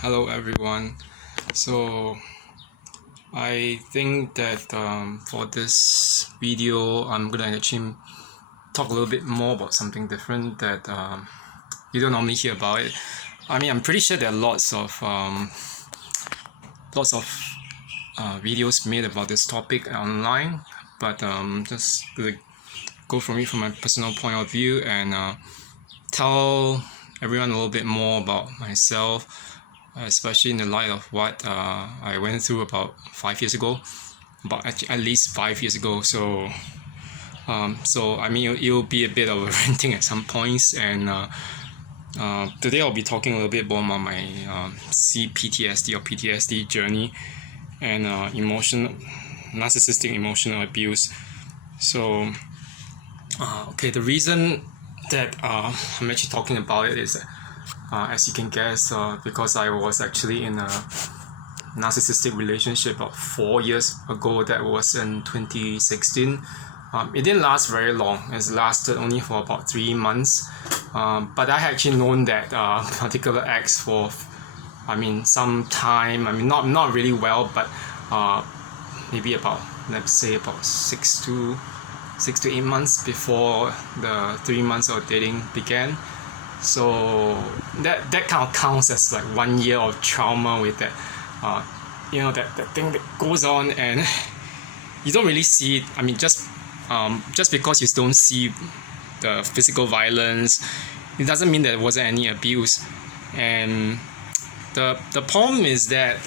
Hello everyone. So I think that for this video I'm gonna actually talk a little bit more about something different that you don't normally hear about it. I mean, I'm pretty sure there are lots of videos made about this topic online, but just gonna go from my personal point of view and tell everyone a little bit more about myself, especially in the light of what I went through about 5 years ago, about at least 5 years ago. So I mean, it'll be a bit of a ranting at some points, and today I'll be talking a little bit more about my CPTSD or PTSD journey and narcissistic emotional abuse. So, okay, the reason that I'm actually talking about it is, as you can guess, because I was actually in a narcissistic relationship about 4 years ago. That was in 2016. It didn't last very long. It lasted only for about 3 months. But I had actually known that particular ex for, some time. Not really well, but maybe about, let's say, about 6 to 8 months before the 3 months of dating began. So that kind of counts as like 1 year of trauma with that, that thing that goes on, and you don't really see it. I mean, just because you don't see the physical violence, it doesn't mean there wasn't any abuse. And the problem is that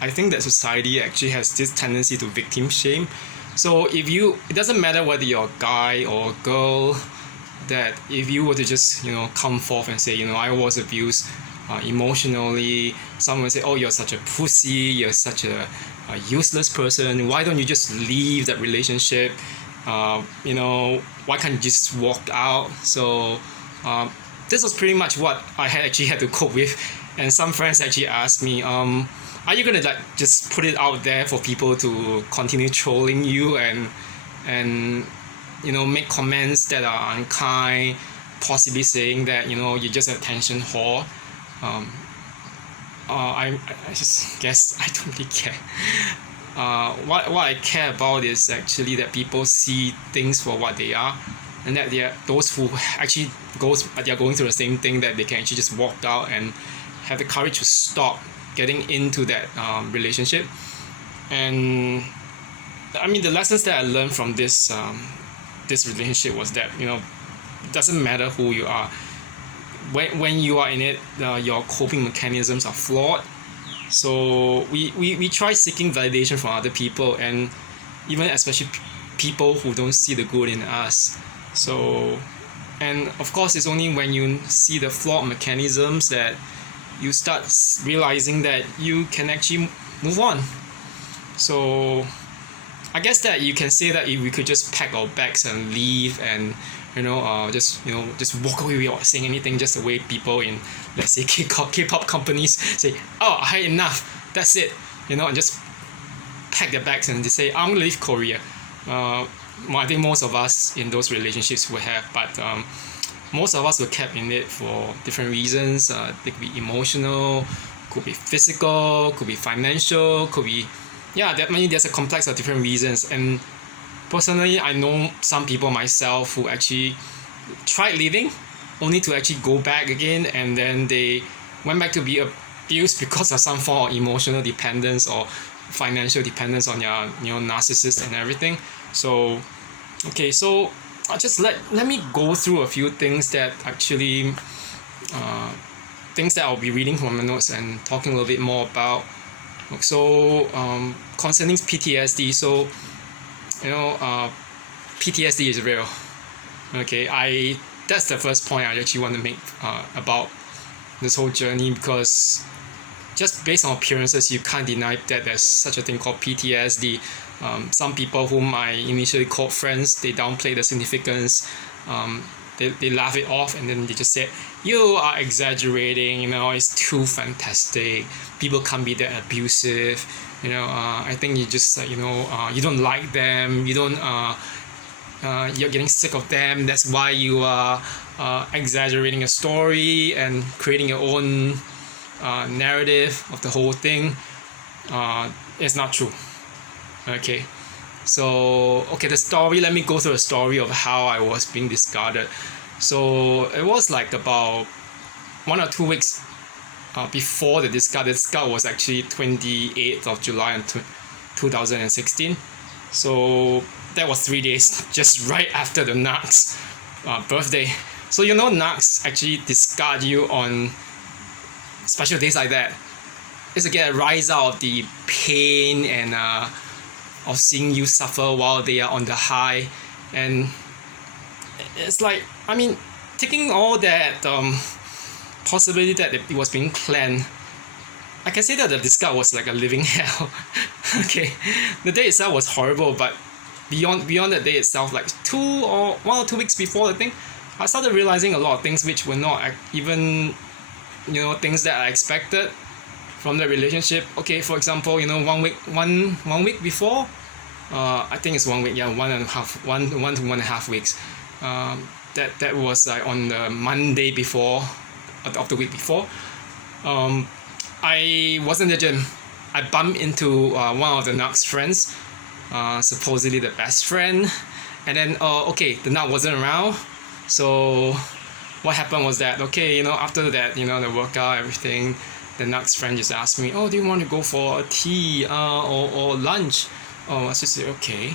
I think that society actually has this tendency to victim shame. So it doesn't matter whether you're a guy or a girl, that if you were to just come forth and say, I was abused emotionally, someone would say, oh, you're such a pussy, you're such a useless person, why don't you just leave that relationship, why can't you just walk out? So this was pretty much what I had to cope with. And some friends actually asked me, are you gonna just put it out there for people to continue trolling you and make comments that are unkind, possibly saying that you're just an attention whore? I just guess I don't really care. What I care about is actually that people see things for what they are, and that they are those who actually they are going through the same thing, that they can actually just walk out and have the courage to stop getting into that relationship. And I mean, the lessons that I learned from this relationship was that it doesn't matter who you are. When you are in it, your coping mechanisms are flawed. So we try seeking validation from other people, and even especially people who don't see the good in us. So, and of course, it's only when you see the flawed mechanisms that you start realizing that you can actually move on. So I guess that you can say that if we could just pack our bags and leave, and just walk away without saying anything, just the way people in, let's say, K-pop companies say, oh, I had enough, that's it, and just pack their bags and they say, I'm gonna leave Korea. I think most of us in those relationships would have, but most of us were kept in it for different reasons. They could be emotional, could be physical, could be financial, could be, there's a complex of different reasons. And personally, I know some people myself who actually tried leaving only to actually go back again, and then they went back to be abused because of some form of emotional dependence or financial dependence on your narcissist and everything. So okay, so just let me go through a few things that actually things that I'll be reading from my notes and talking a little bit more about. So concerning PTSD, so PTSD is real. Okay, that's the first point I actually want to make about this whole journey, because just based on appearances, you can't deny that there's such a thing called PTSD. Some people whom I initially called friends, they downplay the significance. They laugh it off, and then they just say, you are exaggerating, it's too fantastic, people can't be that abusive, I think you just you don't like them, you're getting sick of them, that's why you are exaggerating a story and creating your own narrative of the whole thing is not true. Okay, so the story, let me go through the story of how I was being discarded. So it was like about 1 or 2 weeks before the discard. The discard was actually 28th of July in 2016. So that was 3 days just right after the Narcs birthday. So Narcs actually discard you on special days like that. It's to get a rise out of the pain and of seeing you suffer while they are on the high. And it's like, I mean, taking all that possibility that it was being planned, I can say that the discard was like a living hell. Okay, the day itself was horrible, but beyond the day itself, like 1 or 2 weeks before the thing, I started realizing a lot of things which were not even things that I expected from the relationship. Okay, for example, 1 week before, I think it's 1 week, yeah, 1 to 1.5 weeks. That was like on the Monday before of the week before. I was in the gym. I bumped into one of the Narcs friends, supposedly the best friend, and then the Narc wasn't around. So what happened was that after that, the workout, everything, the Narcs friend just asked me, oh, do you want to go for a tea or lunch? Oh, I just said okay,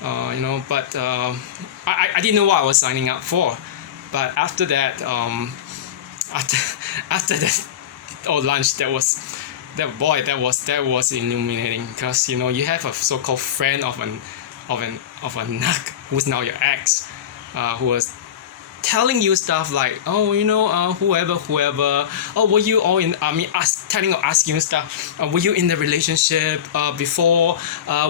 but I didn't know what I was signing up for. But after that, after that lunch, that was illuminating, because you have a so-called friend of a Narc who's now your ex, who was telling you stuff like, whoever, were you all in, asking you stuff, were you in the relationship before,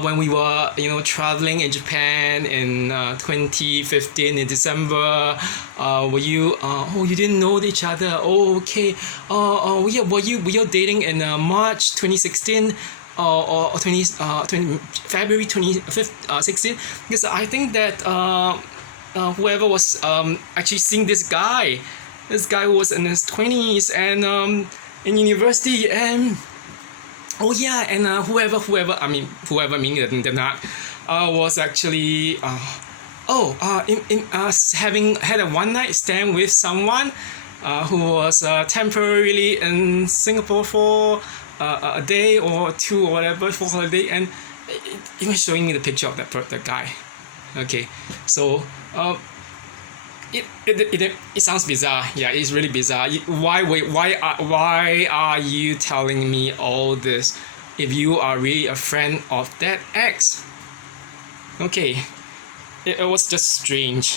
when we were traveling in Japan in 2015 in December, were you you didn't know each other, okay, were you dating in March 2016 or 20 February 25th 16, because I think that whoever was actually seeing this guy who was in his 20s and in university, and whoever meaning the Narc was actually having had a one night stand with someone who was temporarily in Singapore for a day or two or whatever for holiday, and even showing me the picture of that guy. Okay, so it sounds bizarre. Yeah, it's really bizarre. Why are you telling me all this if you are really a friend of that ex? Okay, it was just strange.